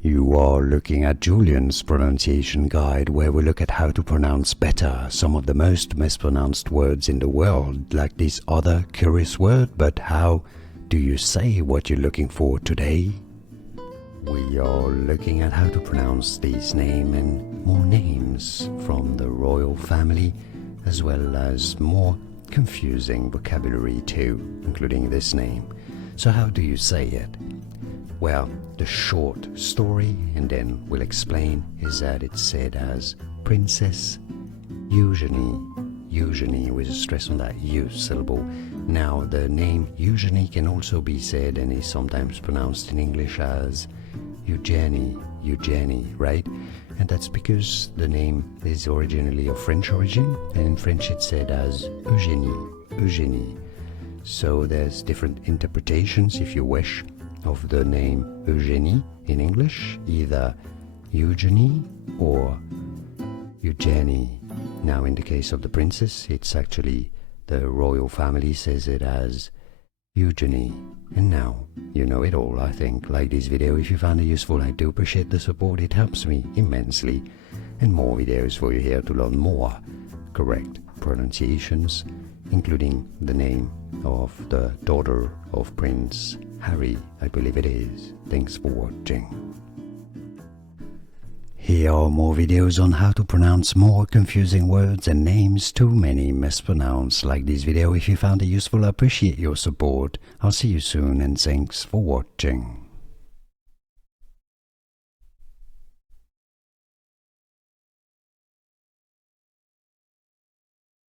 You are looking at Julian's pronunciation guide, where we look at how to pronounce better some of the most mispronounced words in the world, like this other curious word. But how do you say what you're looking for today? We are looking at how to pronounce these names and more names from the royal family, as well as more confusing vocabulary too, including this name. So how do you say it? Well, the short story, and then we'll explain, is that it's said as Princess Eugenie. Eugenie with a stress on that U syllable. Now, the name Eugenie can also be said and is sometimes pronounced in English as Eugenie, right? And that's because the name is originally of French origin, and in French it's said as Eugenie. So there's different interpretations, if you wish, of the name Eugenie in English, either Eugenie or Eugenie. Now, in the case of the princess, it's actually the royal family says it as Eugenie. And now, you know it all, I think. Like this video if you found it useful. I do appreciate the support, it helps me immensely. And more videos for you here to learn more correct pronunciations, including the name of the daughter of Prince Harry, I believe it is. Thanks for watching. Here are more videos on how to pronounce more confusing words and names too many mispronounced. Like this video if you found it useful. I appreciate your support. I'll see you soon, and thanks for watching.